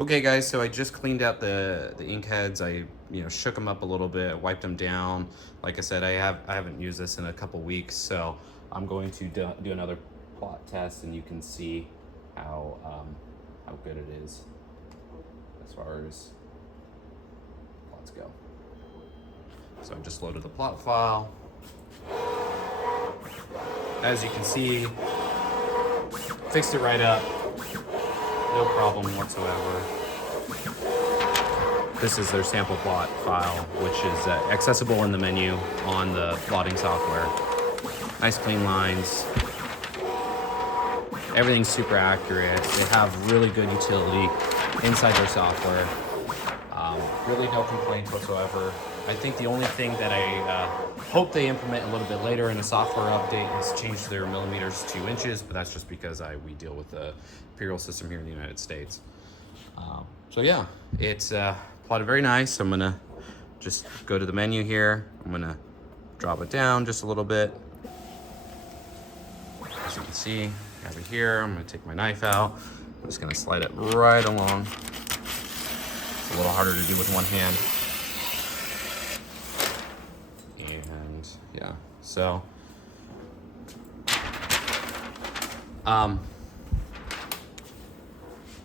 Okay guys, so I just cleaned out the ink heads. I shook them up a little bit, wiped them down. Like I said, I haven't used this in a couple weeks, so I'm going to do another plot test, and you can see how good it is as far as plots go. So I just loaded the plot file. As you can see, fixed it right up. No problem whatsoever. This is their sample plot file, which is accessible in the menu on the plotting software. Nice clean lines. Everything's super accurate. They have really good utility inside their software. Really no complaints whatsoever. I think the only thing that I hope they implement a little bit later in the software update is change their millimeters to inches, but that's just because we deal with the imperial system here in the United States. So yeah, it's plotted very nice. I'm gonna just go to the menu here. I'm gonna drop it down just a little bit. As you can see, over here, I'm gonna take my knife out. I'm just gonna slide it right along. It's a little harder to do with one hand. And yeah, so I'm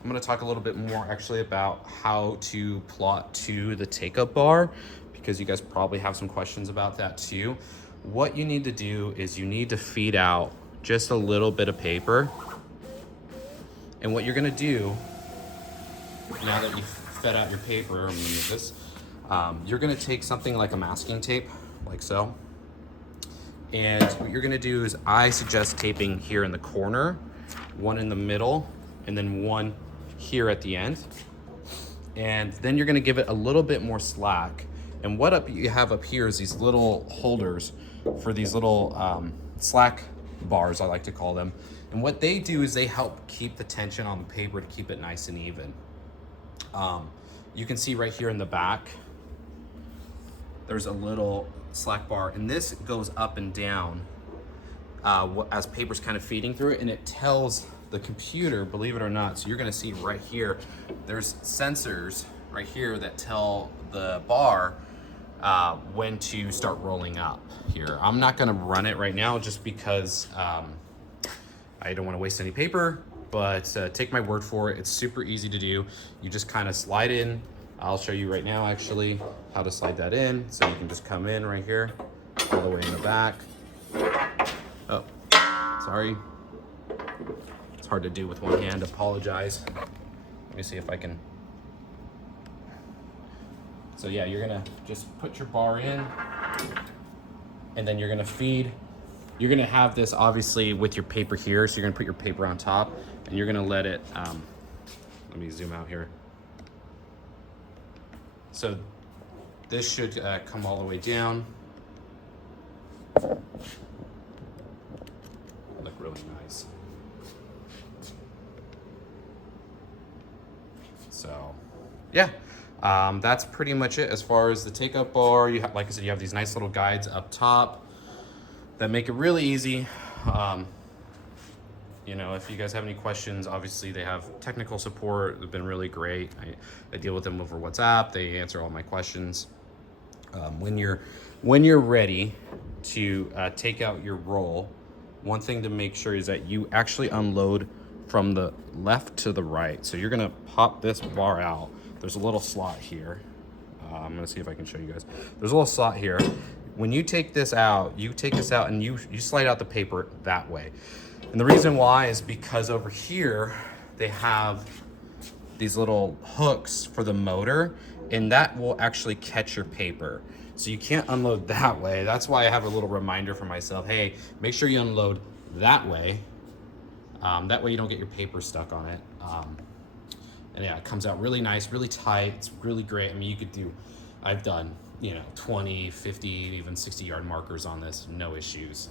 going to talk a little bit more actually about how to plot to the take-up bar, because you guys probably have some questions about that too. What you need to do is you need to feed out just a little bit of paper. And what you're going to do, now that you've fed out your paper, I'm going to move this, you're going to take something like a masking tape, like so. And what you're going to do is, I suggest taping here in the corner, one in the middle, and then one here at the end. And then you're going to give it a little bit more slack. And what you have up here is these little holders for these little slack bars, I like to call them. And what they do is they help keep the tension on the paper to keep it nice and even. You can see right here in the back, there's a little slack bar, and this goes up and down as paper's kind of feeding through it, and it tells the computer, believe it or not. So you're going to see right here, there's sensors right here that tell the bar when to start rolling up here. I'm not going to run it right now just because I don't want to waste any paper, but take my word for it. It's super easy to do. You just kind of slide in. I'll show you right now actually how to slide that in. So you can just come in right here, all the way in the back. Oh, sorry. It's hard to do with one hand, apologize. Let me see if I can. So yeah, you're gonna just put your bar in, and then you're gonna feed. You're gonna have this obviously with your paper here, so you're gonna put your paper on top, and you're gonna let it, let me zoom out here. So this should come all the way down. Look really nice. So yeah, that's pretty much it as far as the take-up bar. You like I said, you have these nice little guides up top that make it really easy. If you guys have any questions, obviously they have technical support. They've been really great. I deal with them over WhatsApp. They answer all my questions. When you're ready to take out your roll, one thing to make sure is that you actually unload from the left to the right. So you're gonna pop this bar out. There's a little slot here. I'm gonna see if I can show you guys. There's a little slot here. When you take this out, and you slide out the paper that way. And the reason why is because over here, they have these little hooks for the motor, and that will actually catch your paper. So you can't unload that way. That's why I have a little reminder for myself. Hey, make sure you unload that way. That way you don't get your paper stuck on it. And yeah, it comes out really nice, really tight. It's really great. I mean, I've done, 20, 50, even 60-yard markers on this, no issues.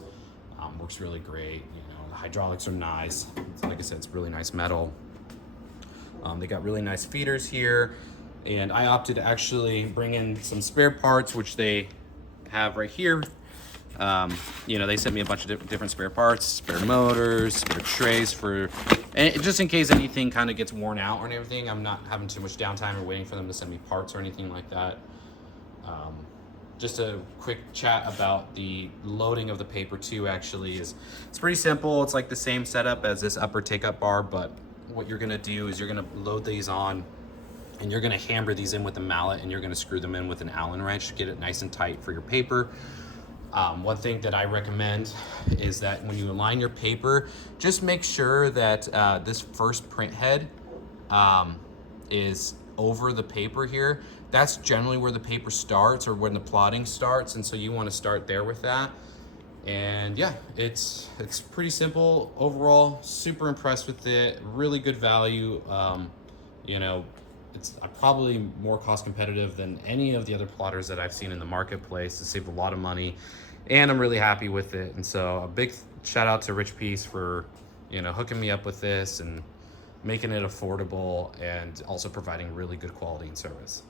Works really great. The hydraulics are nice. Like I said, it's really nice metal. They got really nice feeders here. And I opted to actually bring in some spare parts, which they have right here. You know, they sent me a bunch of different spare parts, spare motors, spare trays and just in case anything kind of gets worn out or anything, I'm not having too much downtime or waiting for them to send me parts or anything like that. Just a quick chat about the loading of the paper too. Actually, it's pretty simple. It's like the same setup as this upper take-up bar, but what you're gonna do is you're gonna load these on, and you're gonna hammer these in with a mallet, and you're gonna screw them in with an Allen wrench to get it nice and tight for your paper. One thing that I recommend is that when you align your paper, just make sure that this first print head is over the paper here. That's generally where the paper starts or when the plotting starts, and so you want to start there with that. And yeah, it's pretty simple overall. Super impressed with it. Really good value. You know, it's probably more cost competitive than any of the other plotters that I've seen in the marketplace. It saved a lot of money, and I'm really happy with it. And so a big shout out to Rich Piece for, you know, hooking me up with this and making it affordable and also providing really good quality and service.